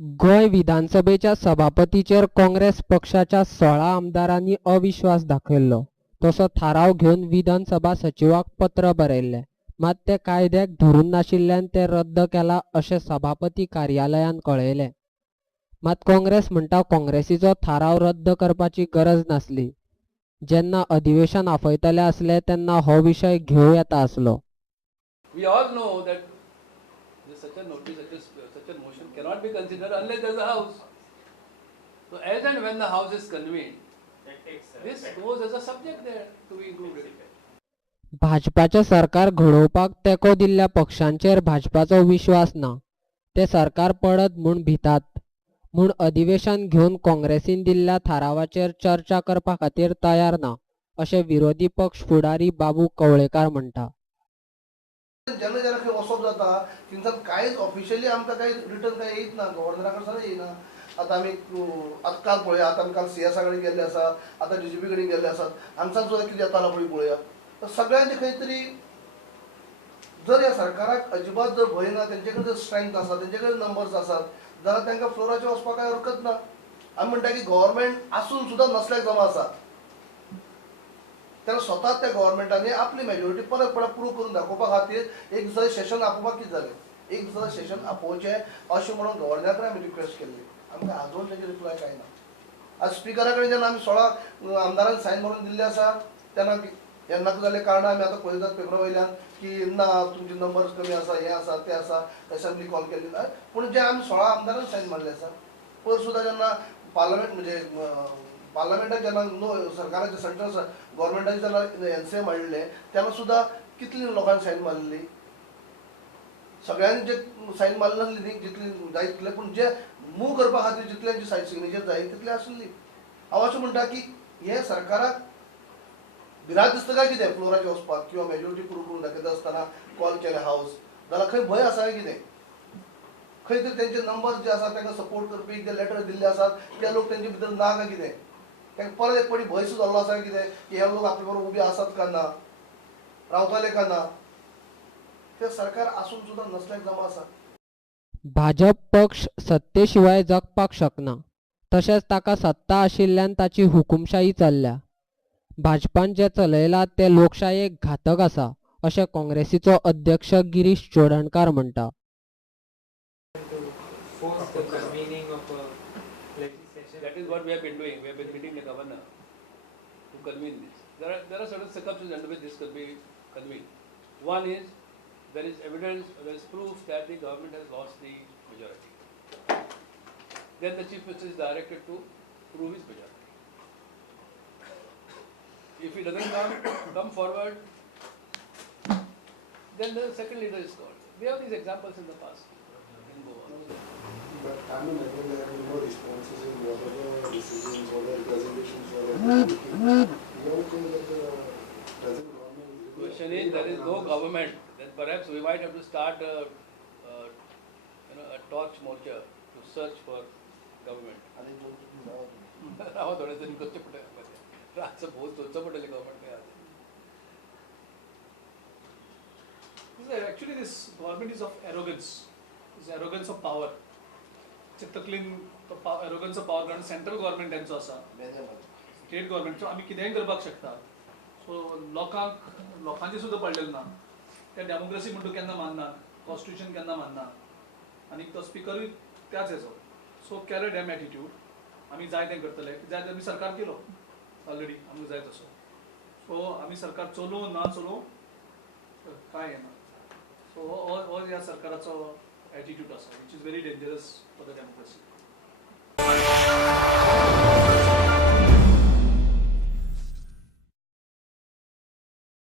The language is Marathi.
गोंय विधानसभेच्या सभापतीचेर काँग्रेस पक्षाच्या 16 आमदारांनी अविश्वास दाखयल्लो. तसो थाराव घेवन विधानसभा सचिवाक पत्र बरयल्लें. मात ते कायद्याक धरून नाशिल्ल्यान ते रद्द केला अशें सभापती कार्यालयान कळयलें. मात काँग्रेस म्हणटा काँग्रेसीचो थाराव रद्द करपाची गरज नासली. जेन्ना अधिवेशन आपयतले आसले तेन्ना हो विशय घेवं येता आसलो. We all know that such a notice, such a motion cannot be considered unless there is a house. So as and when the house is convened, this goes as a subject there to be included. भाजपाचें सरकार घडोवपाक तेंको दिल्ल्या पक्षांचेर भाजपाचो विश्वास ना. ते सरकार पडत म्हूण भितात. म्हूण अधिवेशन घेवन काँग्रेसीन दिल्ल्या थारावाचेर चर्चा करपा खातीर तयार ना अशें विरोधी पक्ष फुडारी बाबू कवळेकार म्हणटा. जेन्ना जेन्ना खंय वचप जाता थिंगसान कांयच ऑफिशियली आमकां कांय रिटर्न कांय येयत ना, गव्हर्नरा कडच्यान येयना. आतां आमी आतां काल पळया, आतां आमी काल CSA कडेन गेल्ले आसा, आतां DGP कडेन गेल्ले आसात. हांगसान सुद्दां कितें जातालो पळया. तर सगळ्यांचे खंय तरी जर ह्या सरकाराक अजिबात जर भंय ना, तेंचे कडेन जर स्ट्रेंथ आसा, तेंचे कडेन नंबर्स आसात, जाल्यार तांकां फ्लोराचेर वचपाक कांय हरकत ना. आमी म्हणटा की गव्हर्नमेंट आसून सुद्दां नसल्याक जमा आसा. तेन्ना स्वताच त्या गव्हर्नमेंटांनी आपली मेजॉरिटी परत परत प्रूव करून दाखोवपा खातीर एक दिसा सेशन आपोवपाक कितें जालें, एक दिसा सेशन आपोवचें अशें म्हणून गव्हर्नरा कडेन आमी रिक्वेस्ट केल्ली. आमकां आजून तेजे रिप्लाय कांय ना. आज स्पिकरा कडेन जेन्ना आमी 16 आमदारांनी सायन मारून दिल्ले आसा तेन्ना हें नाका जाल्ले कारणान आमी आतां पळयतात पेपरा वयल्यान की ना तुमचे नंबर्स कमी आसा, हें आसा तें आसा, असेंब्ली कॉल केल्ली ना. पूण जे आमी 16 आमदारांनी सायन मारले आसा पयर सुद्दां जेन्ना पार्लमेंट म्हणजे पार्लमेंटाक जेन्ना सरकाराचे सेंट्रल गव्हर्नमेंटाचे जेन्ना NCA मांडले तेन्ना सुद्दां कितली लोकांनी सायन मारलेली. सगळ्यांनी जे सायन मारली नासली न्ही, जितली जाय तितले, पूण जे मूव करपा खातीर जितल्यांची सिग्नेचर जाय तितली आसली. हांव अशें म्हणटा की हे सरकाराक भिरांत दिसता काय कितें फ्लोराचेर वचपाक किंवा मेजॉरिटी प्रूव करून दाखयता आसतना कॉल केले हावस, जाल्यार खंय भंय आसा काय कितें. खंय तरी तेंचे नंबर्स जे आसा तांकां सपोर्ट करपी जे लेटर दिल्ले आसात ते लोक तेंचे भितर ना काय कितें. तांकां परत एक फावटी भंय सुद्दां जाल्लो आसा कितें की हे लोक आपले बरोबर उबे आसात काय ना, रावताले काय ना. ते सरकार आसून सुद्दां नसल्याक जमा आसा. भाजप पक्ष सत्ते शिवाय जगपाक शकना. तशेंच ताका सत्ता आशिल्ल्यान ताची हुकुमशाही चल्ल्या. भाजपान जे चलयला ते लोकशायेक घातक आसा अशें काँग्रेसीचो अध्यक्ष गिरीश चोडणकार म्हणटा. That is what we have been doing. We have been meeting the governor to convene this. There are certain circumstances under which this could be convened. One is there is evidence, there is proof that the government has lost the majority. Then the chief minister is directed to prove his majority. If he doesn't come forward, then the second leader is called. We have these examples in the past in Goa. But I mean, again, there are no responses in whatever decisions, whatever presentations, whatever. No thing that the present government is. The question is, there is no government. Then perhaps we might have to start a torch morcha to search for government. राव थोडे जण करचे पडटले. असं बहुत सोदचो पडटलें government काय आसा. Actually, this government is of arrogance. It's arrogance of power. तकलीन arrogance of power कारण सेंट्रल गव्हर्नमेंट त्यांचो आसा, स्टेट गव्हर्नमेंटचो आमी कितेंय करपाक शकता. सो लोकांचे सुद्दां पडलेले ना. ते डेमोक्रेसी म्हणटा केन्ना मानना, कॉन्स्टिट्यूशन केन्ना मानना, आनी तो स्पिकरूय त्याच हेचो. सो केले डॅम एटिट्यूड आमी जाय तें करतले. जाय तें आमी सरकार केलो ऑलरेडी आमकां जाय तसो. सो आमी सरकार चलोव ना चलोव कांय येना. सो हो ह्या सरकाराचो एटिट्यूड आसा, which is very dangerous for the democracy.